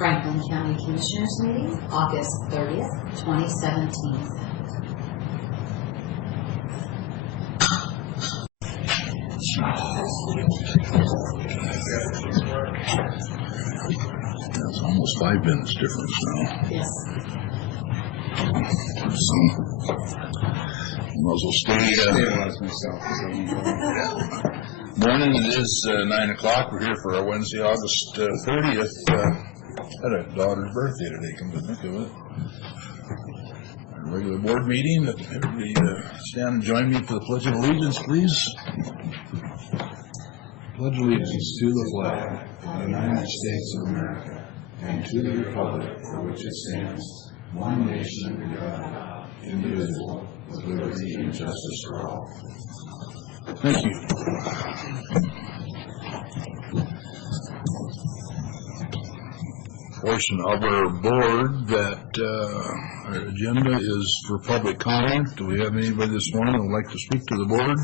Franklin County Commissioners meeting, August 30th, 2017. That's almost 5 minutes difference now. Yes. So, might as well stay. Morning, it is 9 o'clock. We're here for our Wednesday, August 30th. Had a daughter's birthday today, come to think of it. Our regular board meeting. Everybody stand and join me for the Pledge of Allegiance, please. Pledge allegiance to the flag of the United States of America and to the republic for which it stands, one nation under God, indivisible, with liberty and justice for all. Thank you. Portion of our board that our agenda is for public comment. Do we have anybody this morning who would like to speak to the board?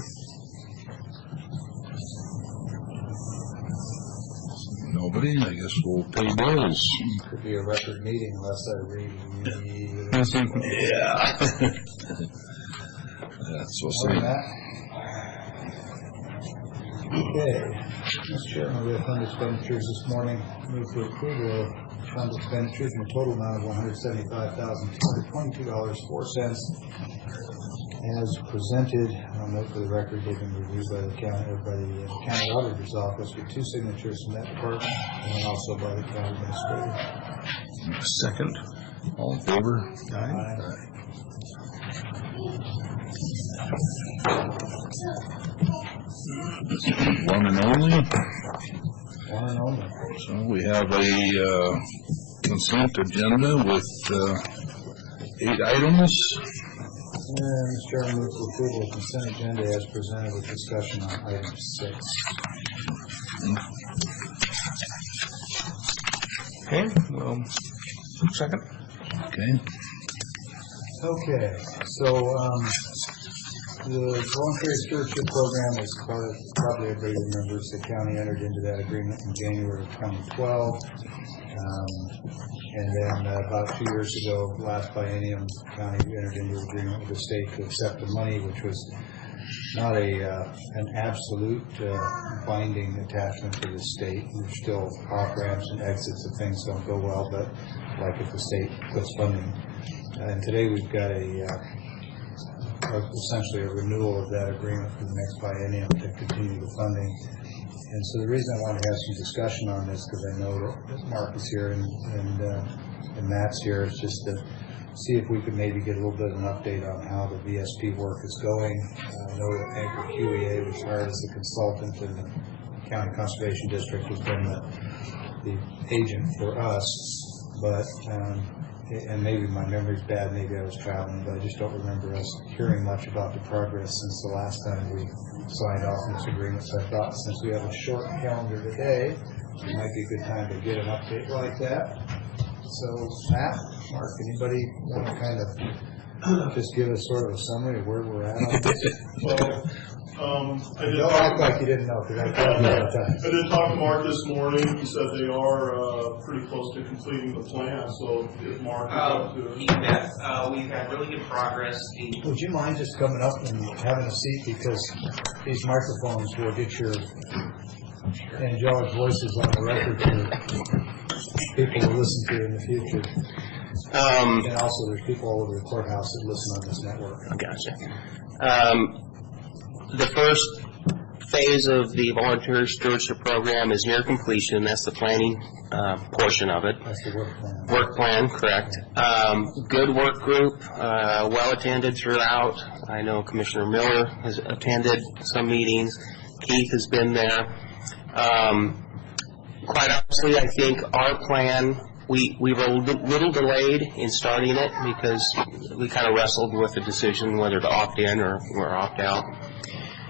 Nobody? I guess we'll pay bills. Could be a record meeting unless I read Yeah. That's what's saying. Okay. Mr. Chairman, we have fund expenditures this morning. Move for approval of fund expenditures in a total amount of $175,222.04 as presented. I'll note for the record they've been reviewed by the county auditor's office with 2 signatures from that department and also by the county administrator. Second. All in favor? Aye. One and only. One and only. So we have a consent agenda with 8 items. Mr. Chairman, move for approval of consent agenda as presented with discussion on item 6. Okay, well, second. Okay. Okay, so the voluntary stewardship program is probably everybody remembers the county entered into that agreement in January of 2012. And then about 2 years ago, last biennium, the county entered into an agreement with the state to accept the money, which was not an absolute binding attachment to the state. There's still off-ramps and exits if things don't go well, but like if the state puts funding. And today we've got essentially a renewal of that agreement for the next biennium to continue the funding. And so the reason I wanted to have some discussion on this, because I know that Mark is here and Matt's here, is just to see if we could maybe get a little bit of an update on how the VSP work is going. I know that Anchor QEA was hired as a consultant, and the County Conservation District has been the agent for us. But and maybe my memory's bad, maybe I was traveling, but I just don't remember us hearing much about the progress since the last time we signed off on this agreement. So I thought since we have a short calendar today, it might be a good time to get an update like that. So Matt, Mark, anybody want to kind of just give us sort of a summary of where we're at on this? Don't act like you didn't know, because I told you all the time. I did talk to Mark this morning. He said they are pretty close to completing the plan. So if Mark we've had really good progress. Would you mind just coming up and having a seat, because these microphones will get your angelic voices on the record for people to listen to in the future. And also there's people all over the courthouse that listen on this network. Gotcha. The first phase of the volunteer stewardship program is near completion. That's the planning portion of it. That's the work plan. Work plan, correct. Good work group, well attended throughout. I know Commissioner Miller has attended some meetings. Keith has been there. Quite honestly, I think our plan, we were a little delayed in starting it because we kind of wrestled with the decision whether to opt in or opt out.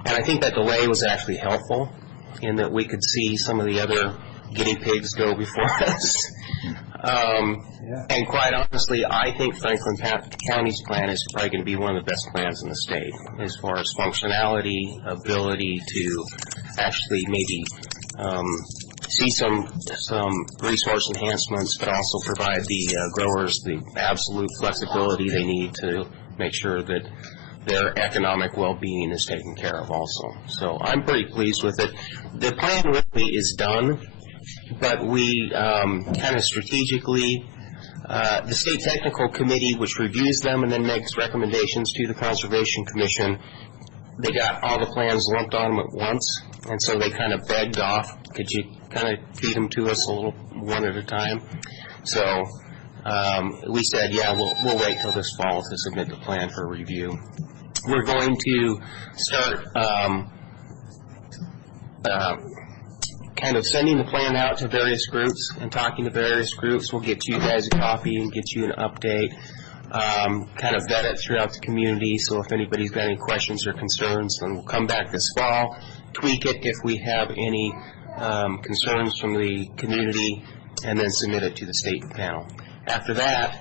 And I think that delay was actually helpful in that we could see some of the other guinea pigs go before us. And quite honestly, I think Franklin County's plan is probably going to be one of the best plans in the state as far as functionality, ability to actually maybe see some resource enhancements, but also provide the growers the absolute flexibility they need to make sure that their economic well-being is taken care of also. So I'm pretty pleased with it. The plan really is done, but we kind of strategically, the State Technical Committee, which reviews them and then makes recommendations to the Conservation Commission, they got all the plans lumped on them at once, and so they kind of begged off, could you kind of feed them to us a little one at a time? So we said, yeah, we'll wait till this fall to submit the plan for review. We're going to start kind of sending the plan out to various groups and talking to various groups. We'll get you guys a copy and get you an update, kind of vet it throughout the community, so if anybody's got any questions or concerns, then we'll come back this fall, tweak it if we have any concerns from the community, and then submit it to the state panel. After that,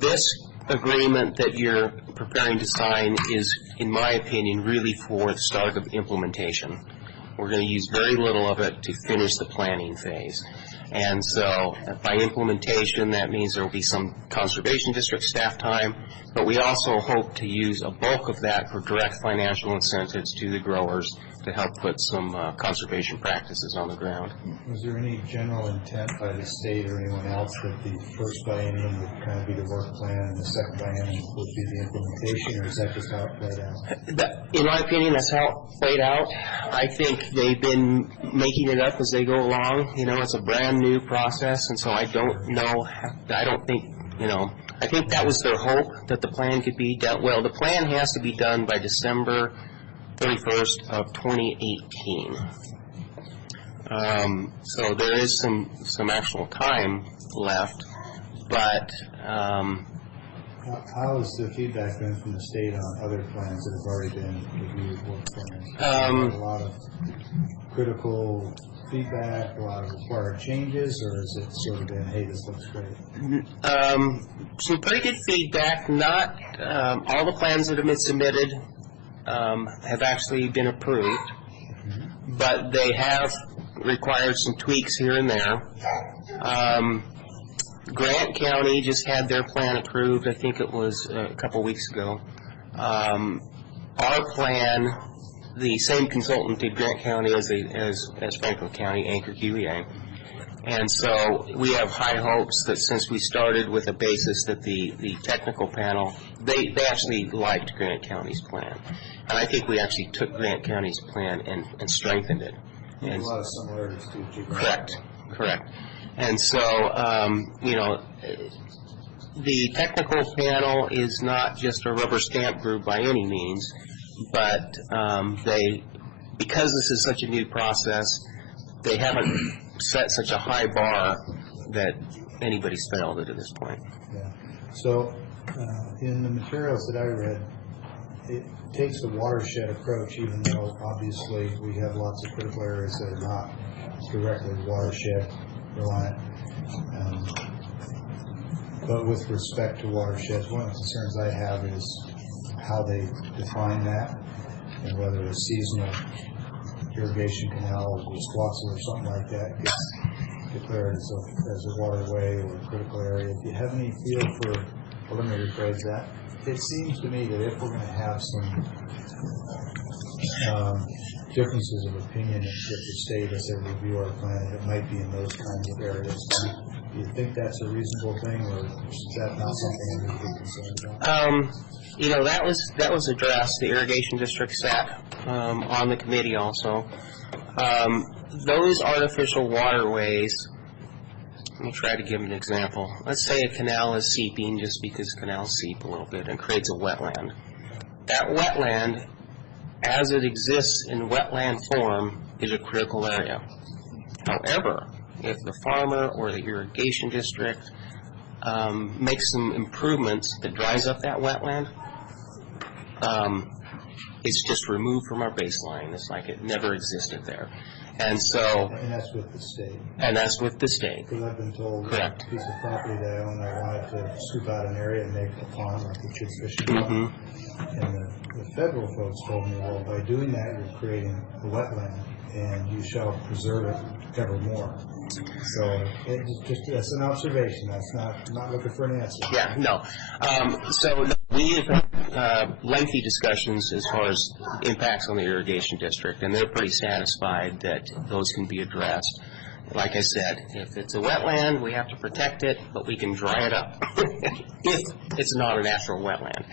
this agreement that you're preparing to sign is, in my opinion, really for the start of implementation. We're going to use very little of it to finish the planning phase. And so by implementation, that means there will be some conservation district staff time, but we also hope to use a bulk of that for direct financial incentives to the growers to help put some conservation practices on the ground. Was there any general intent by the state or anyone else that the first biennium would kind of be the work plan and the second biennium would be the implementation, or is that just how it played out? In my opinion, that's how it played out. I think they've been making it up as they go along. You know, it's a brand new process, and so I don't know, I think that was their hope, that the plan could be done. Well, the plan has to be done by December 31st of 2018. So there is some actual time left, but how has the feedback been from the state on other plans that have already been reviewed, work plans? A lot of critical feedback, a lot of required changes, or has it sort of been, hey, this looks great? Some pretty good feedback. Not all the plans that have been submitted have actually been approved, but they have required some tweaks here and there. Grant County just had their plan approved, I think it was a couple weeks ago. Our plan, the same consultant did Grant County as Franklin County, Anchor QEA. And so we have high hopes that since we started with a basis that the technical panel, they actually liked Grant County's plan. And I think we actually took Grant County's plan and strengthened it. There's a lot of similarities to Correct. And so, the technical panel is not just a rubber stamp group by any means, but because this is such a new process, they haven't set such a high bar that anybody's failed it at this point. Yeah. So, in the materials that I read, it takes a watershed approach, even though obviously we have lots of critical areas that are not directly watershed reliant. But with respect to watersheds, one of the concerns I have is how they define that, and whether a seasonal irrigation canal or Squaxin or something like that gets declared as a waterway or a critical area. Do you have any feel for, well, let me rephrase that. It seems to me that if we're going to have some differences of opinion with the state as they review our plan, it might be in those kinds of areas. Do you think that's a reasonable thing, or is that not something I need to be concerned about? That was addressed. The irrigation district sat on the committee also. Those artificial waterways, let me try to give an example. Let's say a canal is seeping just because canals seep a little bit and creates a wetland. That wetland, as it exists in wetland form, is a critical area. However, if the farmer or the irrigation district makes some improvements that dries up that wetland, it's just removed from our baseline. It's like it never existed there. And so... And that's with the state. And that's with the state. Because I've been told Correct. A piece of property that I own, I wanted to scoop out an area and make a pond like a kid's fishing pond. And the federal folks told me, well, by doing that, you're creating a wetland and you shall preserve it evermore. So that's an observation. That's not, I'm not looking for an answer. Yeah, no. So we have had lengthy discussions as far as impacts on the irrigation district, and they're pretty satisfied that those can be addressed. Like I said, if it's a wetland, we have to protect it, but we can dry it up if it's not a natural wetland.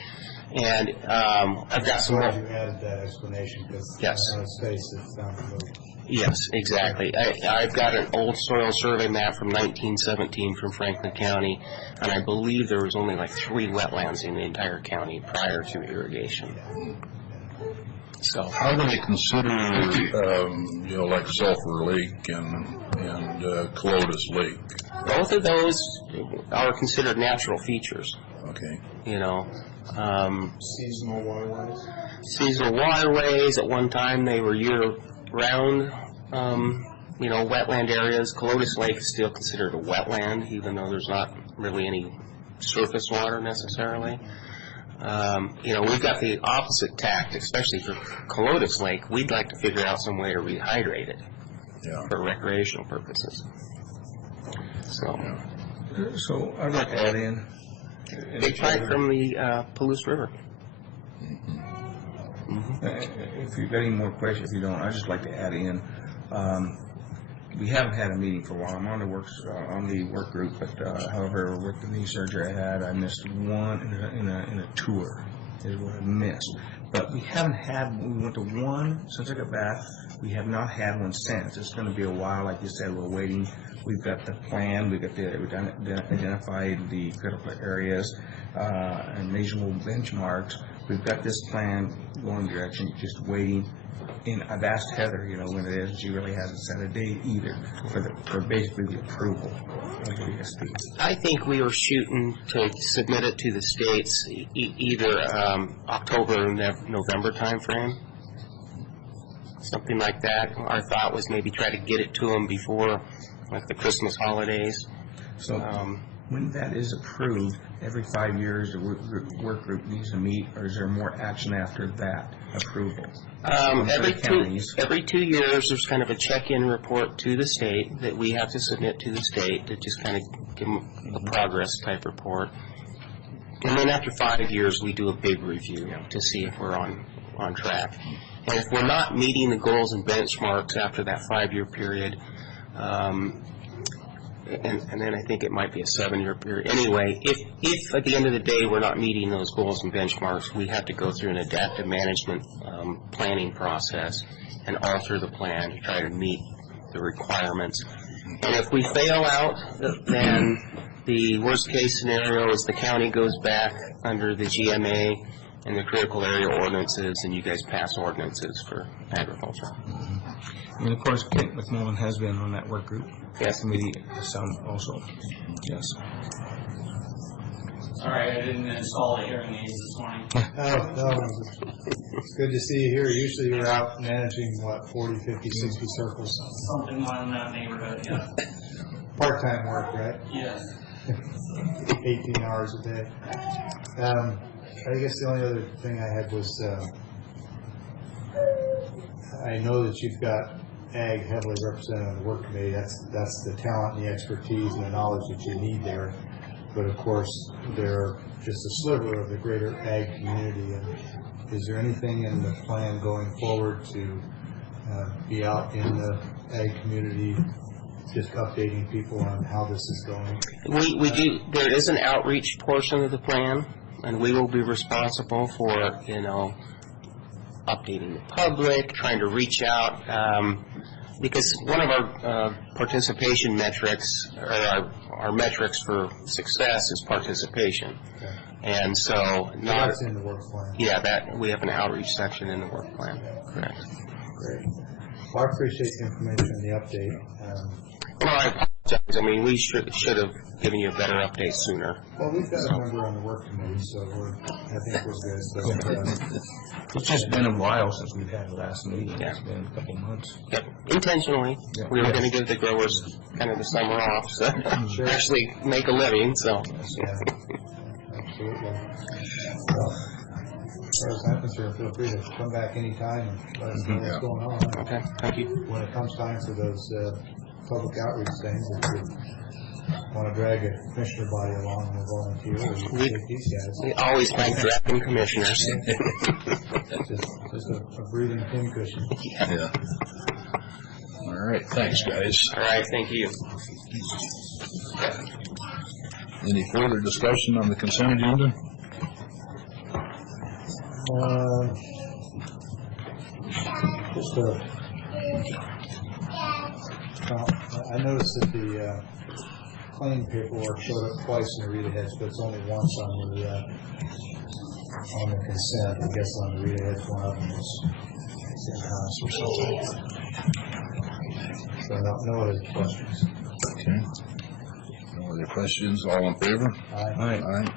And I've got some more. I'm glad you added that explanation, because Yes. on its face it sounds a little. Yes, exactly. I've got an old soil survey map from 1917 from Franklin County, and I believe there was only like 3 wetlands in the entire county prior to irrigation. So How do they consider, like Sulphur Lake and Colotus Lake? both of those are considered natural features. Okay. Seasonal waterways? Seasonal waterways. At one time, they were year-round, wetland areas. Colotus Lake is still considered a wetland, even though there's not really any surface water necessarily. We've got the opposite tact, especially for Colotus Lake. We'd like to figure out some way to rehydrate it for recreational purposes. So I'd like to add in. Big pipe from the Palouse River. If you've got any more questions, if you don't, I'd just like to add in. We haven't had a meeting for a while. I'm on the work group, but however, with the knee surgery I had, I missed one in a tour. Is what I missed. But we haven't had. We went to one since I got back. We have not had one since. It's going to be a while, like you said. We're waiting. We've got the plan. We've identified the critical areas and measurable benchmarks. We've got this plan going direction. Just waiting. And I've asked Heather, when it is. She really hasn't set a date either for basically the approval of the VSP. I think we were shooting to submit it to the states either October or November timeframe, something like that. Our thought was maybe try to get it to them before, like, the Christmas holidays. So when that is approved, every 5 years the work group needs to meet, or is there more action after that approval? Every 2 years, there's kind of a check-in report to the state that we have to submit to the state to just kind of give them a progress type report. And then after 5 years, we do a big review to see if we're on track. And if we're not meeting the goals and benchmarks after that 5-year period, and then I think it might be a 7-year period. Anyway, if at the end of the day we're not meeting those goals and benchmarks, we have to go through an adaptive management planning process and alter the plan to try to meet the requirements. And if we fail out, then the worst case scenario is the county goes back under the GMA and the critical area ordinances, and you guys pass ordinances for agriculture. And of course, Kent McMullen has been on that work group. Yes. Committee, some also. Yes. Sorry, I didn't install the hearing aids this morning. Oh, no, it's good to see you here. Usually you're out managing, 40, 50, 60 circles. Something in that neighborhood, yeah. Part-time work, right? Yes. 18 hours a day. I guess the only other thing I had was, I know that you've got ag heavily represented on the work committee. That's the talent and the expertise and the knowledge that you need there. But of course, they're just a sliver of the greater ag community. And is there anything in the plan going forward to be out in the ag community, just updating people on how this is going? We do. There is an outreach portion of the plan, and we will be responsible for, updating the public, trying to reach out, because one of our participation metrics, or our metrics for success, is participation. Okay. And so, That's in the work plan. Yeah, that we have an outreach section in the work plan. Correct. Great. Well, I appreciate the information and the update. Well, I apologize. I mean, we should have given you a better update sooner. Well, we've got a member on the work committee, so I think we're good. But, It's just been a while since we've had the last meeting. Yeah. It's been a couple months. Yep, intentionally. Yeah. We were Yes. going to give the growers kind of the summer off, so Sure. actually make a living. So, yeah, absolutely. far as I'm concerned, feel free to come back anytime and let us know what's Yeah. going on. Okay, thank you. When it comes time for those public outreach things, if you want to drag a commissioner body along and volunteer, or you can take these guys. We always like drafting commissioners. Just a breathing pincushion. Yeah. All right, thanks, guys. All right, thank you. Any further discussion on the consent agenda? Just a, I noticed that the claim paperwork showed up twice in the read aheads, but it's only once on the consent. I guess on the read aheads, one of them was in-house or something. So no other questions. Okay. No other questions? All in favor? Aye. Aye.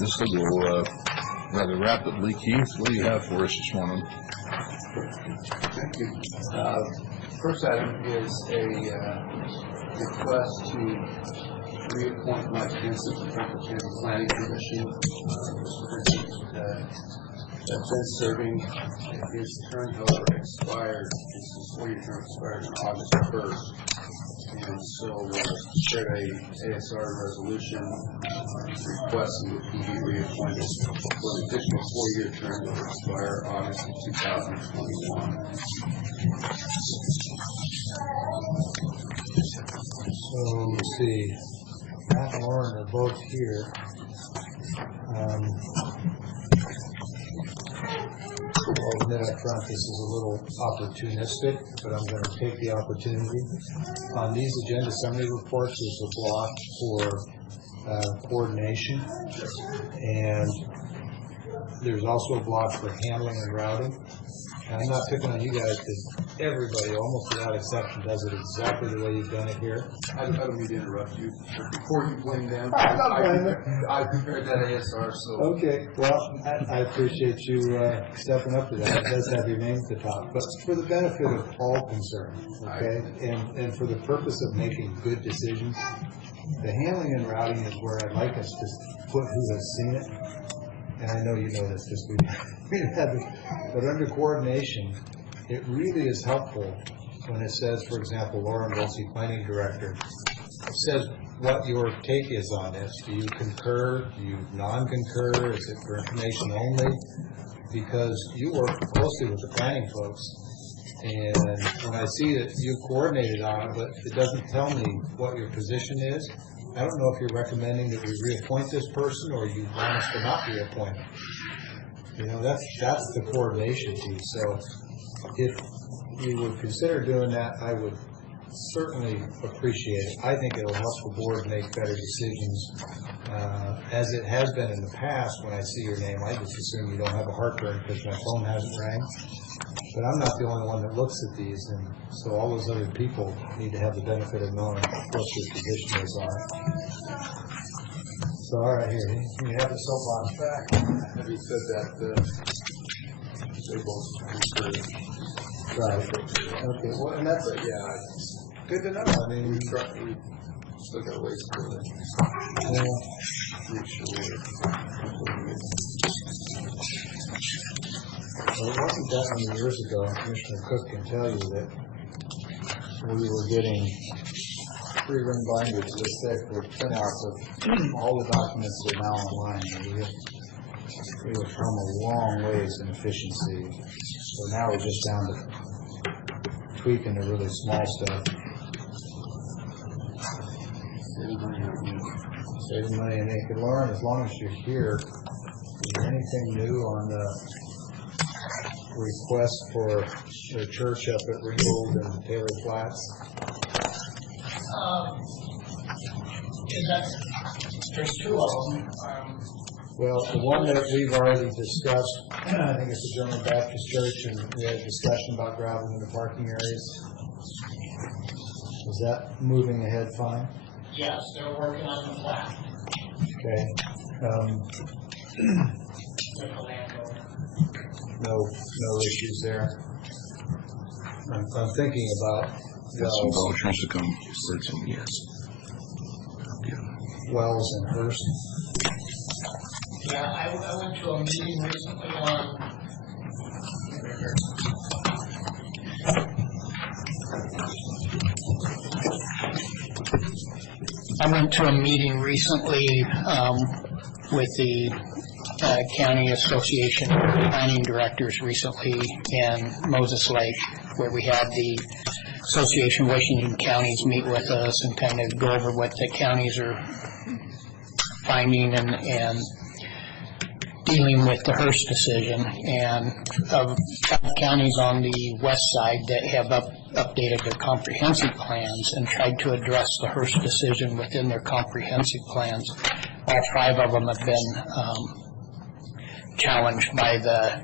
This will go rather rapidly. Keith, what do you have for us this morning? Thank you. First item is a request to reappoint Mike Hanson to the Franklin County Planning Commission. That's been serving. His term, however, expired. His 4-year term expired on August 1st. And so shared a ASR resolution requesting that he be reappointed for an additional 4-year term that will expire August of 2021. So let's see, Matt and Lauren are both here. I'll admit up front, this is a little opportunistic, but I'm going to take the opportunity. On these agenda summary reports, there's a block for coordination, and there's also a block for handling and routing. And I'm not picking on you guys because everybody, almost without exception, does it exactly the way you've done it here. I don't mean to interrupt you, but before you blame them, I prepared that ASR, so. Okay, well, I appreciate you stepping up to that. It does have your name at the top. But for the benefit of all concerned, okay, and for the purpose of making good decisions, the handling and routing is where I'd like us to put who has seen it. And I know you know this because we've had it. But under coordination, it really is helpful when it says, for example, Lauren Wilsey, Planning Director, it says what your take is on this. Do you concur? Do you non-concur? Is it for information only? Because you work closely with the planning folks, and when I see that you coordinated on it, but it doesn't tell me what your position is, I don't know if you're recommending that we reappoint this person or you want us to not reappoint him. You know, that's the coordination piece. So if you would consider doing that, I would certainly appreciate it. I think it'll help the board make better decisions. As it has been in the past, when I see your name, I just assume you don't have a heartburn because my phone hasn't rang. But I'm not the only one that looks at these, and so all those other people need to have the benefit of knowing what your position is on it. So, all right, here, you have the soapbox back. Having said that, they both concur. Right. Okay, well, and that's, Yeah, good to know. I mean, we still got ways to go. Make sure we're. Well, it wasn't that many years ago, and Commissioner Cook can tell you that we were getting 3-ring binders this thick with printouts of all the documents that are now online. And we have come a long ways in efficiency. So now we're just down to tweaking the really small stuff. Saving money and ink. And Lauren, as long as you're here, is there anything new on the request for the church up at Ringgold and Taylor Flats? There's 2 of them. Well, the one that we've already discussed, I think it's the German Baptist Church, and we had a discussion about gravel in the parking areas. Is that moving ahead fine? Yes, they're working on the plan Okay. with the landowner. No issues there. I'm thinking about Got some wells, vouchers to come. Yes. wells and Hearst. Yeah, I went to a meeting recently on, with the County Association of Planning Directors recently in Moses Lake, where we had the Association of Washington Counties meet with us and kind of go over what the counties are finding and dealing with the Hearst decision. And of counties on the west side that have updated their comprehensive plans and tried to address the Hearst decision within their comprehensive plans, all 5 of them have been challenged by the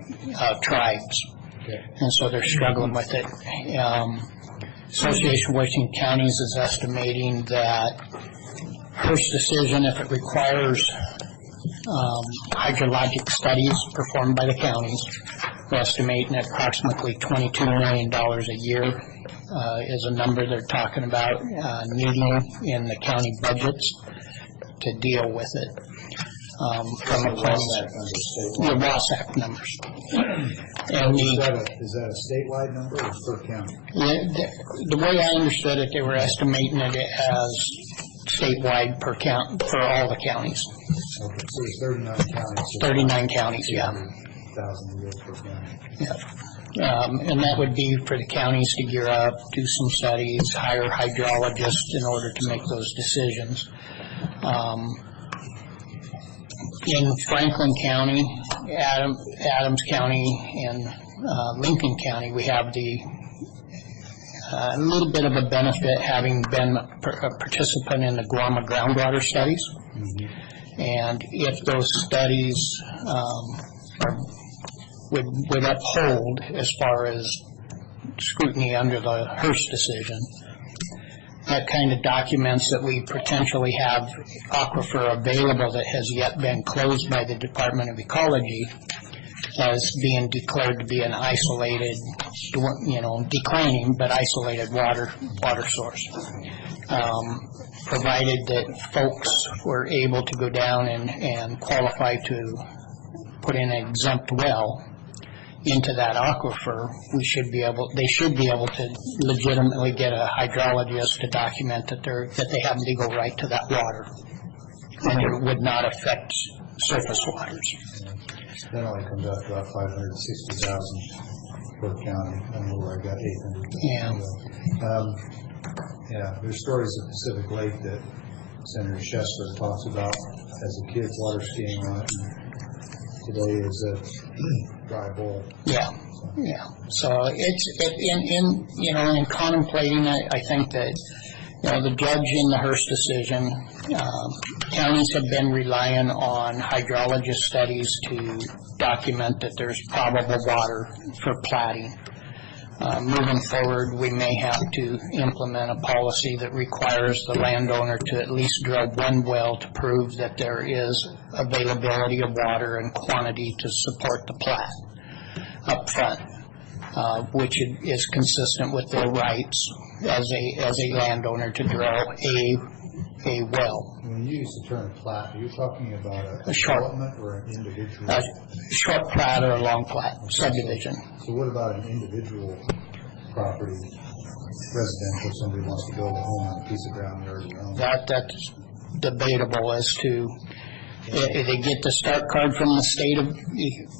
tribes. Okay. And so they're struggling with it. Association of Washington Counties is estimating that Hearst decision, if it requires hydrologic studies performed by the counties, we're estimating at approximately $22 million a year is a number they're talking about needing in the county budgets to deal with it. From a planning, the WASAC numbers. And Is that a statewide number or per county? the way I understood it, they were estimating it as statewide per count for all the counties. Okay, so there's 39 counties. 39 counties, yeah. 1,000 a year per county. Yeah. And that would be for the counties to gear up, do some studies, hire hydrologists in order to make those decisions. In Franklin County, Adams County, and Lincoln County, we have a little bit of a benefit having been a participant in the Guama groundwater studies. Mm-hmm. And if those studies would uphold as far as scrutiny under the Hearst decision, that kind of documents that we potentially have aquifer available that has yet been closed by the Department of Ecology as being declared to be an isolated, declining but isolated water source. Provided that folks were able to go down and qualify to put in an exempt well into that aquifer, they should be able to legitimately get a hydrologist to document that they have legal right to that water, and it would not affect surface waters. That only comes out to about 560,000 per county. I don't know where I got 800. Yeah. There's stories of Pacific Lake that Senator Schessler talks about as a kid water skiing on it. And today is a dry bowl. Yeah. So in contemplating it, I think that the judge in the Hearst decision, counties have been relying on hydrologist studies to document that there's probable water for platting. Moving forward, we may have to implement a policy that requires the landowner to at least drill one well to prove that there is availability of water and quantity to support the plat up front, which is consistent with their rights as a landowner to drill a well. When you use the term plat, are you talking about a short development or an individual? A short plat or a long plat subdivision. So what about an individual property, residential, somebody wants to build a home on a piece of ground they already own? That's debatable as to if they get the start card from the state of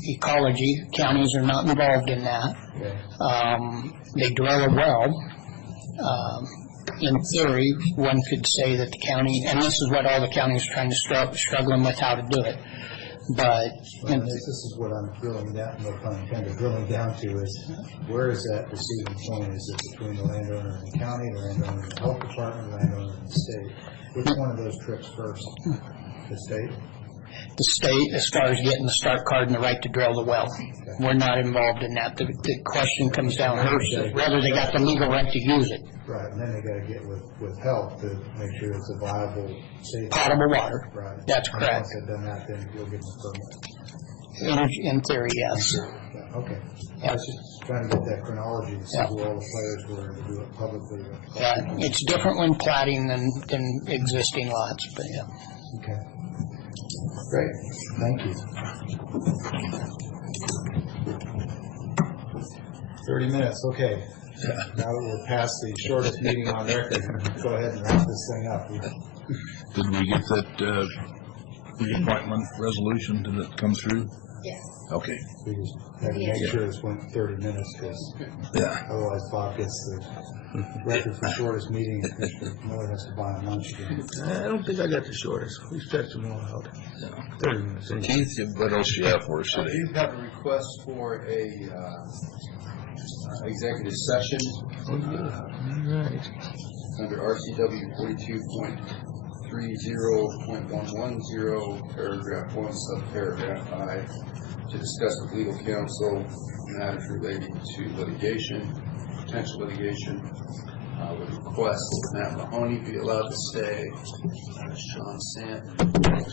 ecology. Counties are not involved in that. Okay. They drill a well. In theory, one could say that the county, and this is what all the counties are trying to struggling with how to do it. But this is what I'm drilling down, no pun intended, drilling down to is where is that receiving point? Is it between the landowner and the county, the landowner and the health department, the landowner and the state? Which one of those trips first? The state? the state as far as getting the start card and the right to drill the well. We're not involved in that. The question comes down to Hearst, whether they got the legal right to use it. Right, and then they gotta get with help to make sure it's a viable, safe. Potable water. Right. That's And correct. Once they've done that, then you'll get the permit. In theory, yes. Yeah, okay. Yeah. I was just trying to get that chronology and see Yeah. who all the players were to do it publicly. Yeah, it's different when platting than existing lots, but yeah. Okay. Great, thank you. 30 minutes, okay. Now that we're past the shortest meeting on record, go ahead and wrap this thing up. Did we get that reappointment resolution? Did it come through? Yes. Okay. We just had to make sure this went 30 minutes, because Yeah. otherwise Bob gets the record for shortest meeting, and Commissioner Miller has to buy him lunch again. I don't think I got the shortest. We stretched them all out. 30 minutes. Keith, what else you have for us I today? do have a request for a executive session All right. under RCW 42.30.110, paragraph 1, subparagraph I, to discuss with legal counsel matters relating to litigation, potential litigation. Would request that Matt Mahoney be allowed to stay, Sean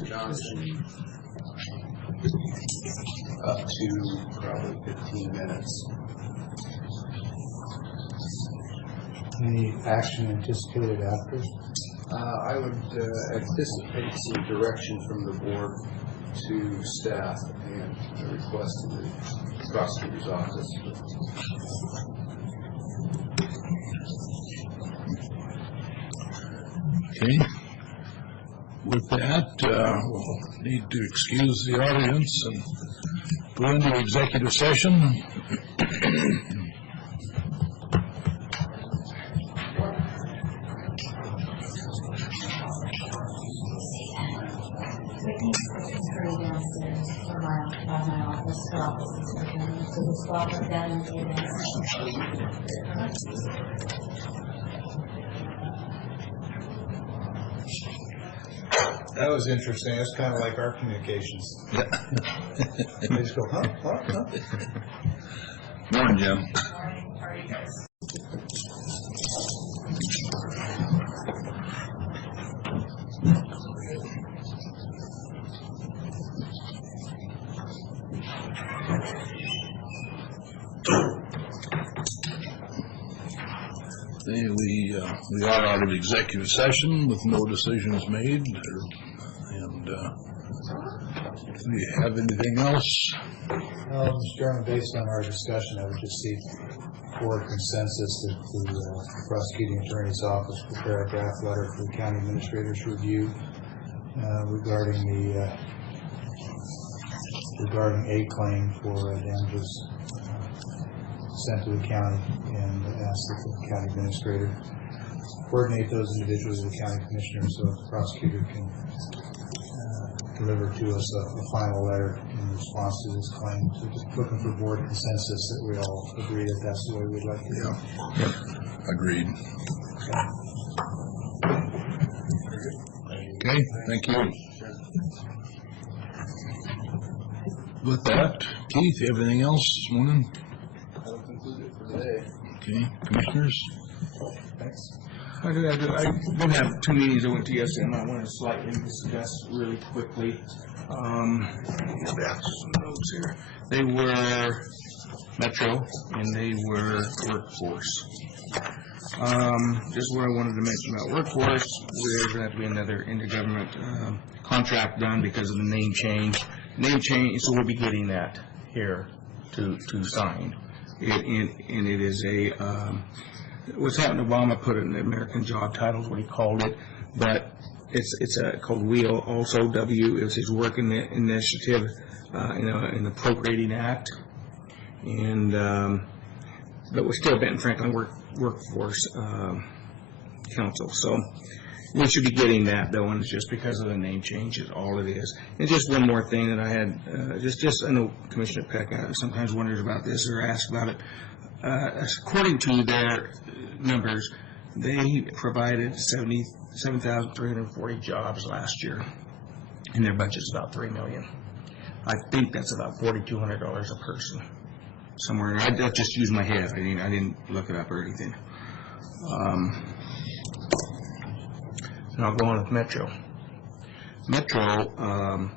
Johnson, up to probably 15 minutes. Any action anticipated after? I would anticipate some direction from the board to staff and a request to the prosecutor's office. Okay. With that, we'll need to excuse the audience and go into executive session. Hurry downstairs for my office, her office is open, so we'll stop at that and do That was interesting. That's kind of like our communications. They just go, huh? Morning, Jim. We are out of executive session with no decisions made, and do we have anything else? Mr. Chairman, based on our discussion, I would just seek board consensus that the prosecuting attorney's office prepare a draft letter for the county administrator's review regarding a claim for damages sent to the county, and ask that the county administrator coordinate those individuals with the county commissioner so that the prosecutor can deliver to us a final letter in response to this claim. So just looking for board consensus that we all agree that that's the way we'd like to go. Yep. Agreed. Okay, thank you. With that, Keith, you have anything else this morning? That'll conclude it for today. Okay, commissioners? Thanks. I did have two meetings I went to yesterday, and I want to slightly discuss really quickly. Get back to some notes here. They were Metro, and they were workforce. Just what I wanted to mention about workforce, there's going to have to be another intergovernment contract done because of the name change. So we'll be getting that here to sign. And it is a, what's happened, Obama put it in the American Job Title is what he called it, but it's called WHEEL, also W, is his work initiative in the Appropriating Act. And, but we're still Ben Franklin Workforce Council. So we should be getting that, though, and it's just because of the name change is all it is. And just one more thing that I had, I know Commissioner Peck sometimes wonders about this or asks about it. According to their numbers, they provided 77,340 jobs last year. and their budget's about $3 million. I think that's about $4,200 a person, somewhere. I just used my head. I didn't look it up or anything. And I'll go on with Metro. Metro,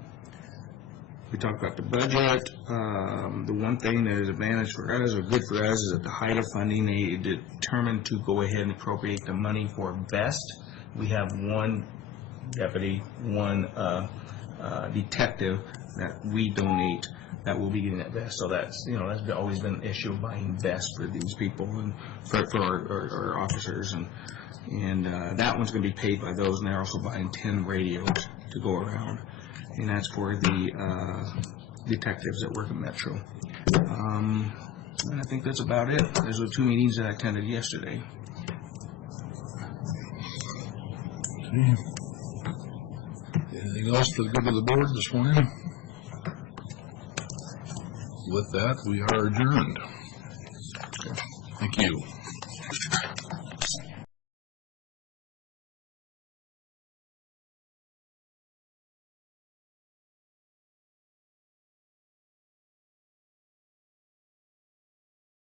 we talked about the budget. The one thing that is advantage for us, or good for us, is at the height of funding, they determined to go ahead and appropriate the money for VEST. We have one deputy, one detective that we donate that will be getting that vest. So that's, that's always been an issue of buying vests for these people and for our officers. And that one's going to be paid by those, and they're also buying 10 radios to go around. And that's for the detectives that work at Metro. And I think that's about it. Those are 2 meetings that I attended yesterday. Anything else for the good of the board this morning? With that, we are adjourned. Thank you.